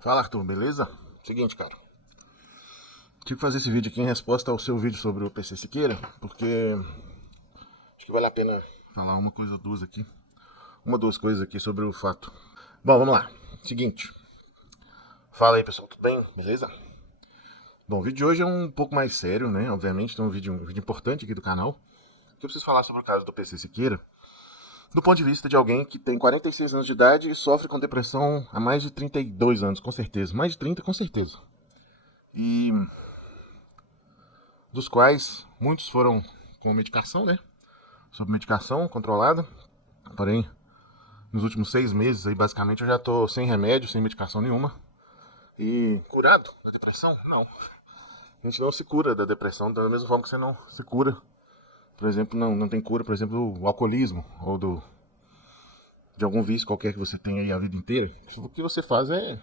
Fala, Arthur, beleza? Seguinte, cara. Tive que fazer esse vídeo aqui em resposta ao seu vídeo sobre o PC Siqueira, porque acho que vale a pena falar uma coisa ou duas aqui. Uma ou duas coisas aqui sobre o fato. Bom, vamos lá. Seguinte. Fala aí, pessoal, tudo bem? Beleza? Bom, o vídeo de hoje é um pouco mais sério, né? Obviamente, tem um vídeo importante aqui do canal. Que eu preciso falar sobre o caso do PC Siqueira, do ponto de vista de alguém que tem 46 anos de idade e sofre com depressão há mais de 32 anos, com certeza. Mais de 30, com certeza. E dos quais muitos foram com medicação, né? Sob medicação controlada. Porém, nos últimos 6 meses, aí, basicamente, eu já tô sem remédio, sem medicação nenhuma. E curado da depressão? Não. A gente não se cura da depressão da mesma forma que você não se cura. Por exemplo, não tem cura, por exemplo, do alcoolismo ou de algum vício qualquer que você tenha aí a vida inteira. O que você faz é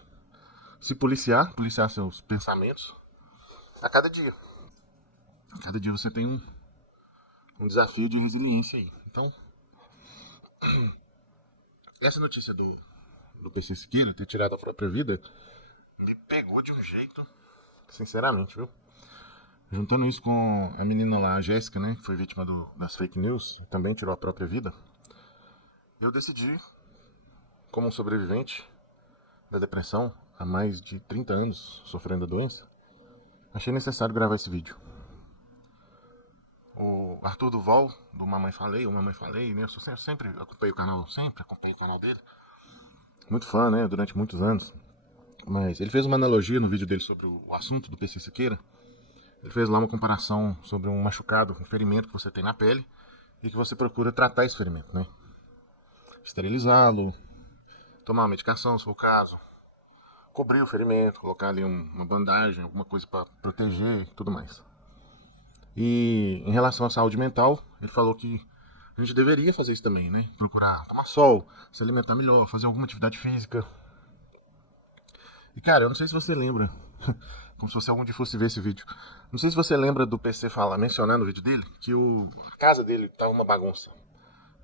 se policiar seus pensamentos a cada dia. A cada dia você tem um desafio de resiliência aí. Então, essa notícia do PC Siqueira ter tirado a própria vida me pegou de um jeito, sinceramente, viu? Juntando isso com a menina lá, a Jéssica, né, que foi vítima das fake news, também tirou a própria vida, eu decidi, como um sobrevivente da depressão há mais de 30 anos, sofrendo a doença, achei necessário gravar esse vídeo. O Arthur Duval, do Mamãe Falei, né, eu sempre acompanhei o canal dele, muito fã, né, durante muitos anos. Mas ele fez uma analogia no vídeo dele sobre o assunto do PC Siqueira. Ele fez lá uma comparação sobre um machucado, um ferimento que você tem na pele e que você procura tratar esse ferimento, né? Esterilizá-lo, tomar uma medicação, se for o caso, cobrir o ferimento, colocar ali uma bandagem, alguma coisa para proteger e tudo mais. E em relação à saúde mental, ele falou que a gente deveria fazer isso também, né? Procurar tomar sol, se alimentar melhor, fazer alguma atividade física. E cara, eu não sei se você lembra, como se você algum dia fosse ver esse vídeo. Não sei se você lembra do PC falar, mencionar no vídeo dele, que a casa dele tava uma bagunça.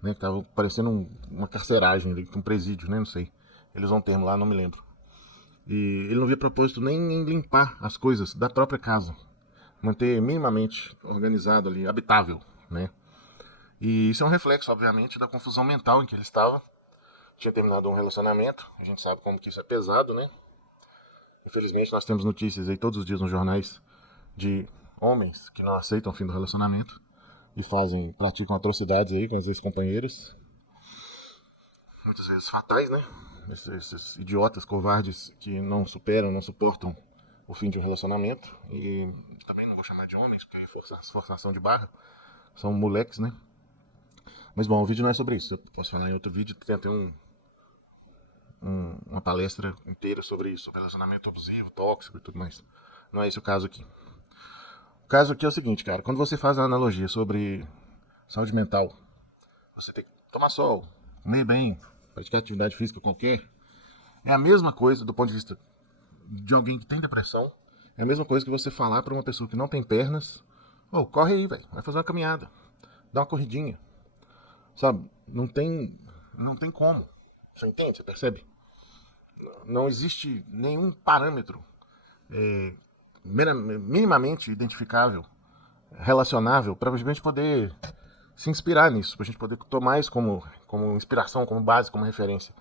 Né, que tava parecendo uma carceragem, um presídio, né? Não sei. Eles usam um termo lá, não me lembro. E ele não via propósito nem em limpar as coisas da própria casa. Manter minimamente organizado ali, habitável, né? E isso é um reflexo, obviamente, da confusão mental em que ele estava. Tinha terminado um relacionamento, a gente sabe como que isso é pesado, né? Infelizmente, nós temos notícias aí todos os dias nos jornais de homens que não aceitam o fim do relacionamento e praticam atrocidades aí com as ex-companheiras. Muitas vezes fatais, né? Esses idiotas, covardes que não suportam o fim de um relacionamento. E também não vou chamar de homens, porque forçação de barra. São moleques, né? Mas bom, o vídeo não é sobre isso. Eu posso falar em outro vídeo, tem até uma palestra inteira sobre isso, sobre relacionamento abusivo, tóxico e tudo mais. Não é esse o caso aqui. O caso aqui é o seguinte, cara. Quando você faz a analogia sobre saúde mental, você tem que tomar sol, comer bem, praticar atividade física qualquer, é a mesma coisa do ponto de vista de alguém que tem depressão. É a mesma coisa que você falar para uma pessoa que não tem pernas: ô, corre aí, velho, vai fazer uma caminhada, dá uma corridinha. Sabe? Não tem como. Você entende? Você percebe? Não existe nenhum parâmetro minimamente identificável, relacionável, para a gente poder se inspirar nisso, para a gente poder tomar isso como inspiração, como base, como referência.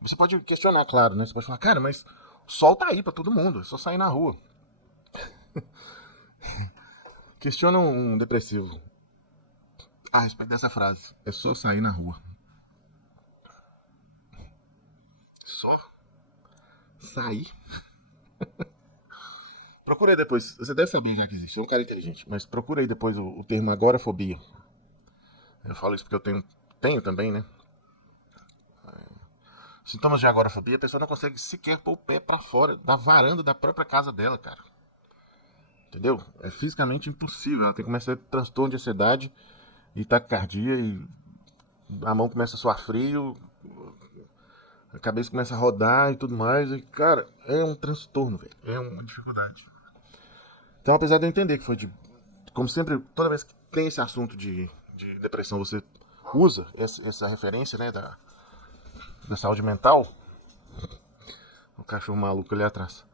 Você pode questionar, claro, né? Você pode falar, cara, mas o sol tá aí para todo mundo, é só sair na rua. Questiona um depressivo a respeito dessa frase. É só sair na rua. Só sair? Procura aí depois. Você deve saber já que existe. Você é um cara inteligente. Mas procura aí depois o termo agorafobia. Eu falo isso porque eu tenho também, né? Sintomas de agorafobia, a pessoa não consegue sequer pôr o pé pra fora da varanda da própria casa dela, cara. Entendeu? É fisicamente impossível. Ela tem que começar a ter transtorno de ansiedade e taquicardia e a mão começa a suar frio, a cabeça começa a rodar e tudo mais. E, cara, é um transtorno, velho. É uma dificuldade. Então, apesar de eu entender que foi como sempre, toda vez que tem esse assunto de depressão, você usa essa referência, né, da saúde mental, o cachorro maluco ali atrás.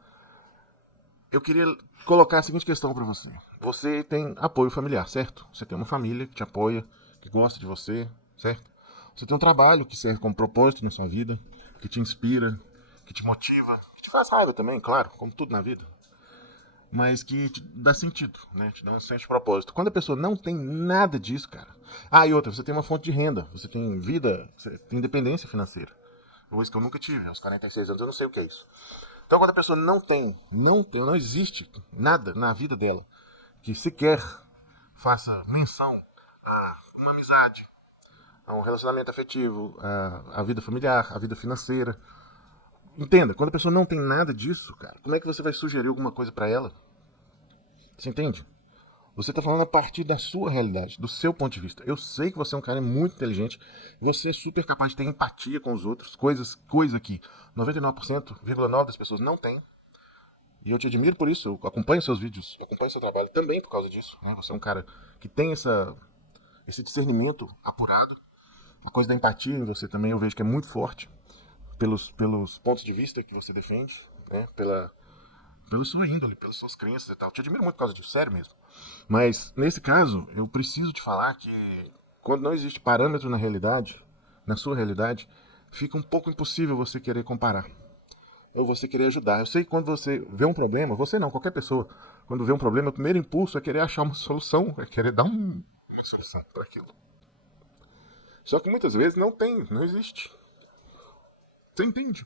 Eu queria colocar a seguinte questão pra você. Você tem apoio familiar, certo? Você tem uma família que te apoia, que gosta de você, certo? Você tem um trabalho que serve como propósito na sua vida, que te inspira, que te motiva, que te faz raiva também, claro, como tudo na vida, mas que te dá sentido, né? Te dá um senso de propósito. Quando a pessoa não tem nada disso, cara. Ah, e outra, você tem uma fonte de renda, você tem vida, você tem independência financeira. Coisa que eu nunca tive, aos 46 anos, eu não sei o que é isso. Então, quando a pessoa não existe nada na vida dela que sequer faça menção a uma amizade, a um relacionamento afetivo, a vida familiar, a vida financeira. Entenda, quando a pessoa não tem nada disso, cara, como é que você vai sugerir alguma coisa pra ela? Você entende? Você tá falando a partir da sua realidade, do seu ponto de vista. Eu sei que você é um cara muito inteligente, você é super capaz de ter empatia com os outros, coisa que 99,9% das pessoas não têm. E eu te admiro por isso, eu acompanho seus vídeos, eu acompanho seu trabalho também por causa disso. Né? Você é um cara que tem esse discernimento apurado. A coisa da empatia em você também eu vejo que é muito forte, pelos pontos de vista que você defende, né? Pela sua índole, pelas suas crenças e tal. Eu te admiro muito por causa disso, sério mesmo. Mas, nesse caso, eu preciso te falar que quando não existe parâmetro na realidade, na sua realidade, fica um pouco impossível você querer comparar. Ou você querer ajudar. Eu sei que quando você vê um problema, você não, qualquer pessoa, quando vê um problema, o primeiro impulso é querer achar uma solução, é querer dar uma solução para aquilo. Só que muitas vezes não tem, não existe. Você entende?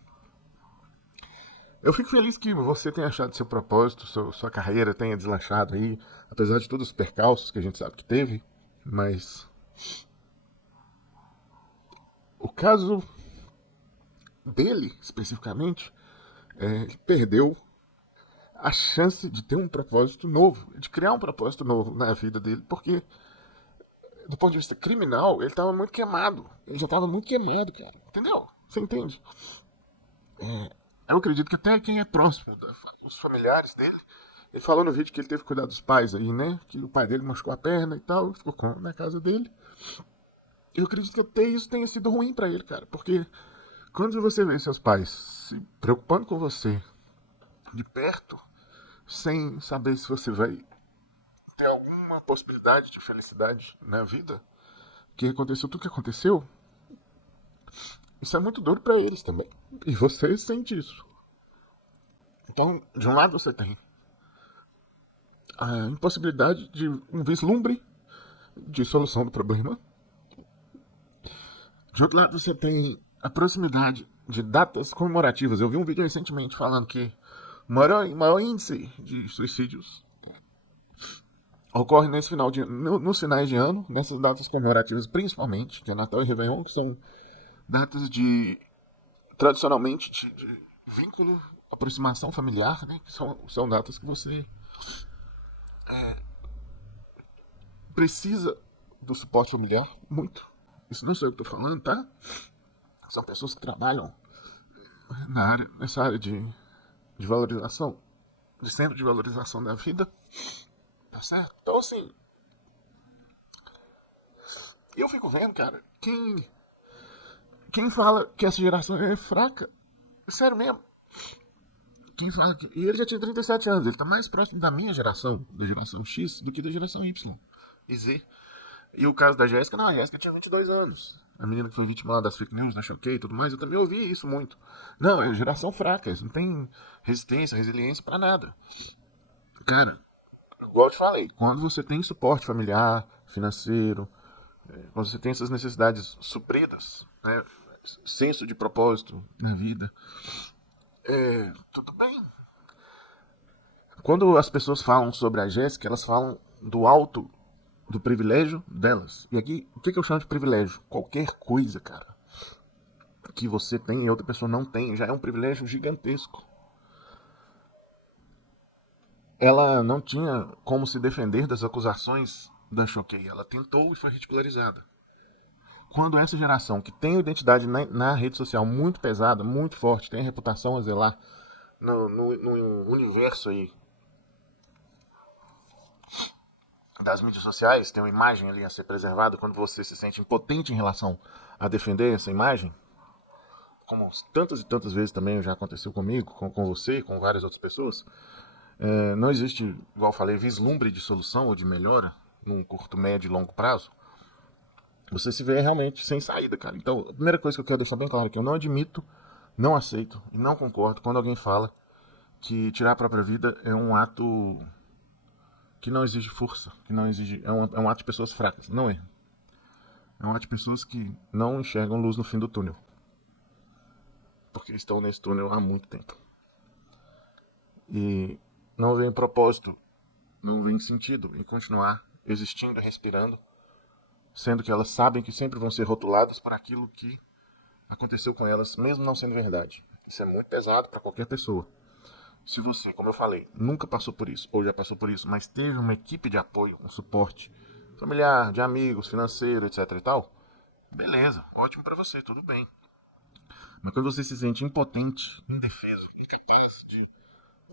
Eu fico feliz que você tenha achado seu propósito, sua carreira tenha deslanchado aí, apesar de todos os percalços que a gente sabe que teve, mas o caso dele, especificamente, ele perdeu a chance de ter um propósito novo, de criar um propósito novo na vida dele, porque do ponto de vista criminal, ele estava muito queimado. Ele já estava muito queimado, cara. Entendeu? Você entende? Eu acredito que até quem é próximo dos familiares dele, ele falou no vídeo que ele teve que cuidar dos pais aí, né? Que o pai dele machucou a perna e tal, ficou na casa dele. Eu acredito que até isso tenha sido ruim pra ele, cara. Porque quando você vê seus pais se preocupando com você de perto, sem saber se você vai ter alguma possibilidade de felicidade na vida, que aconteceu tudo que aconteceu, isso é muito duro pra eles também. E você sente isso. Então, de um lado você tem a impossibilidade de um vislumbre de solução do problema. De outro lado você tem a proximidade de datas comemorativas. Eu vi um vídeo recentemente falando que o maior índice de suicídios ocorre nos finais de ano, nessas datas comemorativas principalmente, que é Natal e Réveillon, que são datas tradicionalmente, de vínculo, aproximação familiar, né? Que são datas que você precisa do suporte familiar muito. Isso não sou eu que estou falando, tá? São pessoas que trabalham nessa área de valorização, de centro de valorização da vida, tá certo? Então, assim, eu fico vendo, cara, quem fala que essa geração é fraca, sério mesmo. Quem fala que. E ele já tinha 37 anos, ele tá mais próximo da minha geração, da geração X, do que da geração Y e Z. E o caso da Jéssica, não, a Jéssica tinha 22 anos. A menina que foi vítima lá das fake news, da Choquei e tudo mais, eu também ouvi isso muito. Não, é geração fraca, eles não tem resistência, resiliência pra nada. Cara, igual eu te falei, quando você tem suporte familiar, financeiro, quando você tem essas necessidades supridas, né, senso de propósito na vida, tudo bem. Quando as pessoas falam sobre a Jéssica, elas falam do privilégio delas. E aqui, o que eu chamo de privilégio? Qualquer coisa, cara, que você tem e outra pessoa não tem, já é um privilégio gigantesco. Ela não tinha como se defender das acusações da Choquei. Ela tentou e foi ridicularizada. Quando essa geração, que tem identidade na rede social muito pesada, muito forte, tem a reputação a zelar no universo aí das mídias sociais, tem uma imagem ali a ser preservada, quando você se sente impotente em relação a defender essa imagem, como tantas e tantas vezes também já aconteceu comigo, com você, com várias outras pessoas, não existe, igual eu falei, vislumbre de solução ou de melhora num curto, médio e longo prazo. Você se vê realmente sem saída, cara. Então, a primeira coisa que eu quero deixar bem claro é que eu não admito, não aceito e não concordo quando alguém fala que tirar a própria vida é um ato que não exige força, que não exige, é um ato de pessoas fracas. Não é. É um ato de pessoas que não enxergam luz no fim do túnel. Porque estão nesse túnel há muito tempo. E não vem propósito, não vem sentido em continuar existindo, respirando, sendo que elas sabem que sempre vão ser rotuladas por aquilo que aconteceu com elas, mesmo não sendo verdade. Isso é muito pesado para qualquer pessoa. Se você, como eu falei, nunca passou por isso, ou já passou por isso, mas teve uma equipe de apoio, um suporte familiar, de amigos, financeiro, etc e tal, beleza, ótimo para você, tudo bem. Mas quando você se sente impotente, indefeso, incapaz de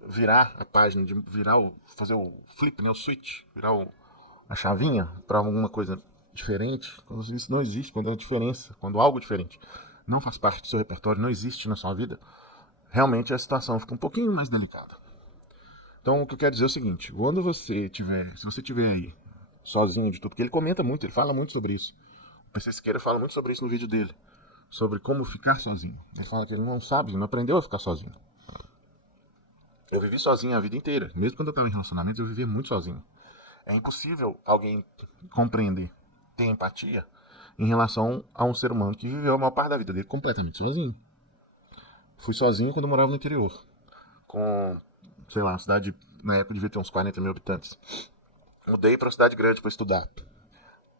virar a página, de fazer o flip, né, o switch, a chavinha para alguma coisa diferente, quando isso não existe, quando é diferença, quando algo diferente não faz parte do seu repertório, não existe na sua vida, realmente a situação fica um pouquinho mais delicada. Então, o que eu quero dizer é o seguinte, se você tiver aí sozinho de tudo, porque ele comenta muito, ele fala muito sobre isso. O PC Siqueira fala muito sobre isso no vídeo dele, sobre como ficar sozinho. Ele fala que ele não sabe, não aprendeu a ficar sozinho. Eu vivi sozinho a vida inteira, mesmo quando eu estava em relacionamento, eu vivia muito sozinho. É impossível alguém compreender, ter empatia em relação a um ser humano que viveu a maior parte da vida dele completamente sozinho. Fui sozinho quando eu morava no interior, com, sei lá, uma cidade, na época devia ter uns 40 mil habitantes. Mudei para uma cidade grande para estudar.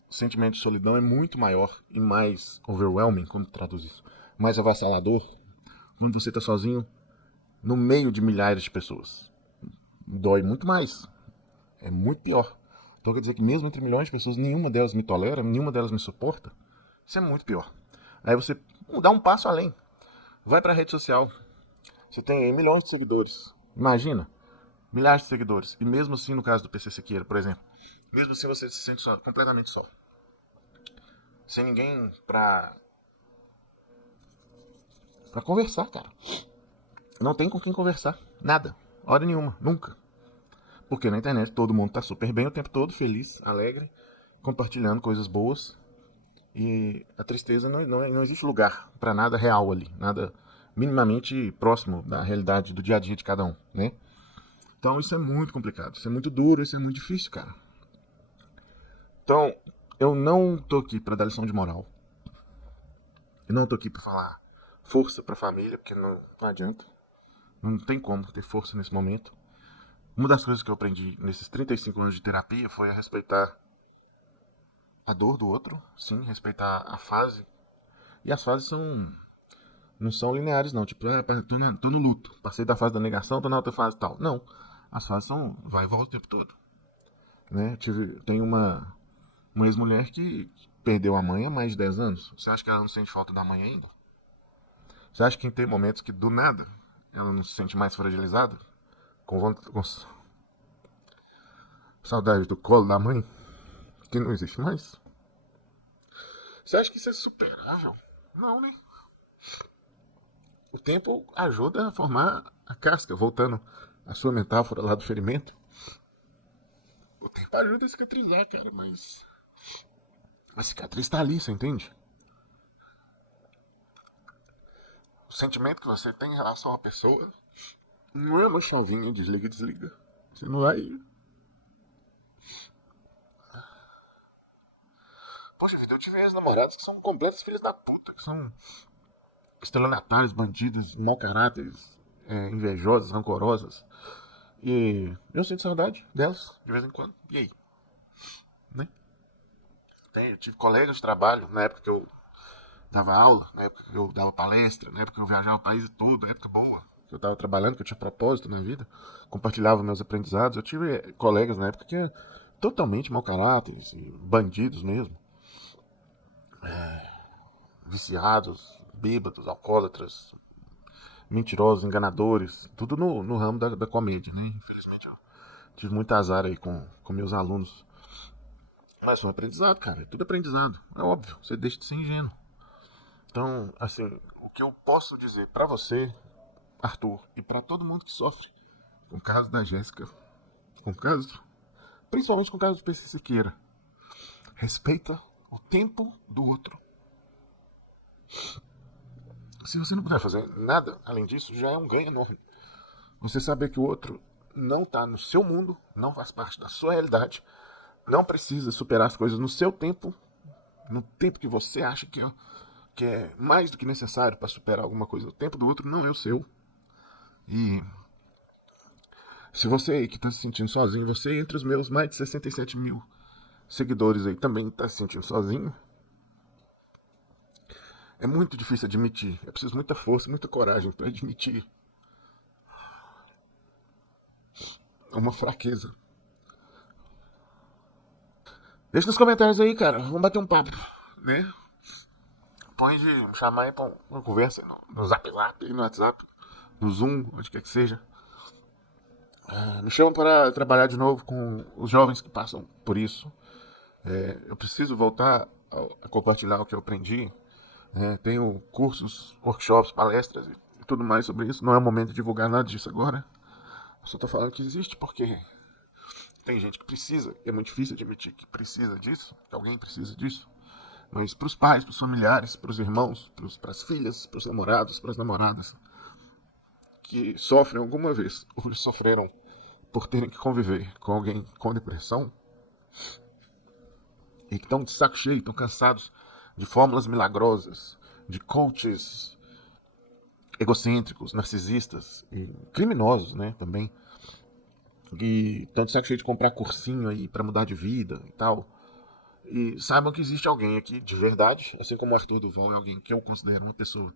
O sentimento de solidão é muito maior e mais overwhelming, como traduz isso, mais avassalador, quando você está sozinho no meio de milhares de pessoas. Dói muito mais. É muito pior. Então quer dizer que mesmo entre milhões de pessoas, nenhuma delas me tolera, nenhuma delas me suporta. Isso é muito pior. Aí você dá um passo além. Vai para a rede social. Você tem aí milhões de seguidores. Imagina. Milhares de seguidores. E mesmo assim, no caso do PC Siqueira, por exemplo, mesmo assim você se sente completamente só. Sem ninguém pra conversar, cara. Não tem com quem conversar. Nada. Hora nenhuma. Nunca. Porque na internet todo mundo tá super bem o tempo todo, feliz, alegre, compartilhando coisas boas. E a tristeza não existe lugar para nada real ali. Nada minimamente próximo da realidade do dia a dia de cada um, né? Então isso é muito complicado. Isso é muito duro, isso é muito difícil, cara. Então, eu não tô aqui para dar lição de moral. Eu não tô aqui para falar força pra família, porque não adianta. Não tem como ter força nesse momento. Uma das coisas que eu aprendi nesses 35 anos de terapia foi a respeitar a dor do outro, sim, respeitar a fase. E as fases não são lineares, não. Tipo, tô no luto, passei da fase da negação, tô na outra fase e tal. Não. As fases são vai e volta o tempo todo. Né? Tem uma ex-mulher que perdeu a mãe há mais de 10 anos. Você acha que ela não sente falta da mãe ainda? Você acha que tem momentos que do nada ela não se sente mais fragilizada? Com saudade do colo da mãe? Que não existe mais? Você acha que isso é superável? Não, né? O tempo ajuda a formar a casca, voltando à sua metáfora lá do ferimento. O tempo ajuda a cicatrizar, cara, mas a cicatriz tá ali, você entende? O sentimento que você tem em relação à pessoa não é uma chavinha, desliga e desliga. Você não vai. Poxa vida, eu tive ex-namorados que são completos filhos da puta, que são estelionatários, bandidos, mau caráteres, invejosas, rancorosas. E eu sinto saudade delas, de vez em quando. E aí? Né? Eu tive colegas de trabalho, na época que eu dava aula, na época que eu dava palestra, na época que eu viajava o país todo, na época boa, que eu estava trabalhando, que eu tinha propósito na vida, compartilhava meus aprendizados. Eu tive colegas na época que eram totalmente mau caráteres, bandidos mesmo. Viciados, bêbados, alcoólatras, mentirosos, enganadores, tudo no ramo da comédia, né? Infelizmente eu tive muito azar aí com meus alunos. Mas foi um aprendizado, cara, é tudo aprendizado, é óbvio, você deixa de ser ingênuo. Então, assim, o que eu posso posso dizer pra você, Arthur, e pra todo mundo que sofre com o caso da Jéssica, com o caso, principalmente com o caso do PC Siqueira, respeita o tempo do outro. Se você não puder fazer nada além disso, já é um ganho enorme. Você saber que o outro não está no seu mundo, não faz parte da sua realidade, não precisa superar as coisas no seu tempo, no tempo que você acha que é mais do que necessário para superar alguma coisa. O tempo do outro não é o seu. E se você aí que está se sentindo sozinho, você entre os meus mais de 67 mil seguidores aí também está se sentindo sozinho, é muito difícil admitir. É preciso muita força, muita coragem para admitir uma fraqueza. Deixa nos comentários aí, cara. Vamos bater um papo, né? Põe de me chamar aí pra uma conversa no Zap Zap, no WhatsApp, no Zoom, onde quer que seja. Me chama para trabalhar de novo com os jovens que passam por isso. Eu preciso voltar a compartilhar o que eu aprendi. Tenho cursos, workshops, palestras e tudo mais sobre isso. Não é o momento de divulgar nada disso agora. Eu só tô falando que existe porque tem gente que precisa. E é muito difícil admitir que precisa disso, que alguém precisa disso. Mas para os pais, para os familiares, para os irmãos, para as filhas, para os namorados, para as namoradas que sofrem alguma vez ou sofreram por terem que conviver com alguém com depressão e que estão de saco cheio, estão cansados de fórmulas milagrosas, de coaches egocêntricos, narcisistas e criminosos, né, também, que estão de saco cheio de comprar cursinho aí para mudar de vida e tal. E saibam que existe alguém aqui de verdade, assim como o Arthur Duval é alguém que eu considero uma pessoa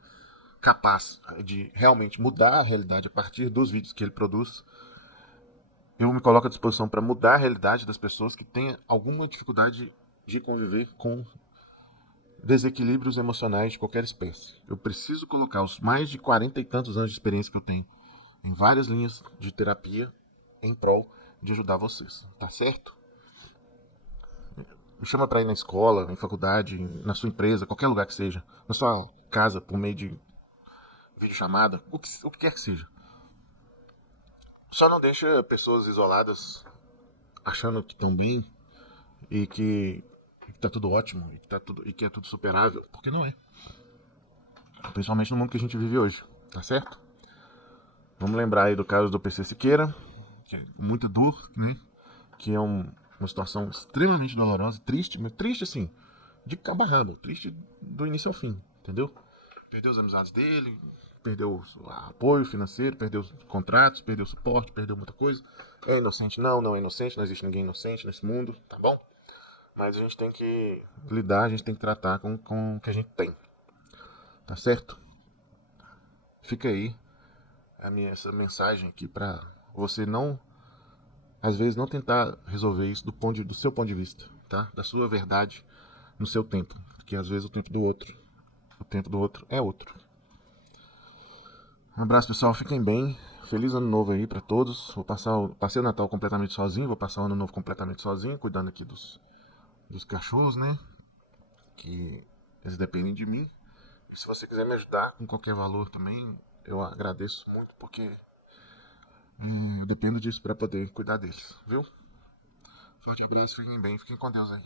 capaz de realmente mudar a realidade a partir dos vídeos que ele produz. Eu me coloco à disposição para mudar a realidade das pessoas que têm alguma dificuldade de conviver com desequilíbrios emocionais de qualquer espécie. Eu preciso colocar os mais de 40 e tantos anos de experiência que eu tenho em várias linhas de terapia em prol de ajudar vocês, tá certo? Me chama para ir na escola, em faculdade, na sua empresa, qualquer lugar que seja, na sua casa, por meio de videochamada, o que quer que seja. Só não deixa pessoas isoladas achando que estão bem e que tá tudo ótimo e que é tudo superável, porque não é. Principalmente no mundo que a gente vive hoje, tá certo? Vamos lembrar aí do caso do PC Siqueira, que é muita dor, né? Que é uma situação extremamente dolorosa, triste, mas triste assim, de cabo a rabo, triste do início ao fim, entendeu? Perdeu as amizades dele, perdeu o apoio financeiro, perdeu os contratos, perdeu o suporte, perdeu muita coisa. É inocente? Não, não é inocente, não existe ninguém inocente nesse mundo, tá bom? Mas a gente tem que lidar, a gente tem que tratar com o que a gente tem, tá certo? Fica aí essa mensagem aqui pra você não, às vezes, não tentar resolver isso do seu ponto de vista, tá? Da sua verdade no seu tempo, porque às vezes o tempo do outro é outro. Um abraço, pessoal, fiquem bem. Feliz ano novo aí pra todos. Passei o Natal completamente sozinho, vou passar o ano novo completamente sozinho, cuidando aqui dos cachorros, né? Que eles dependem de mim. E se você quiser me ajudar com qualquer valor também, eu agradeço muito, porque eu dependo disso pra poder cuidar deles, viu? Forte abraço, fiquem bem, fiquem com Deus aí.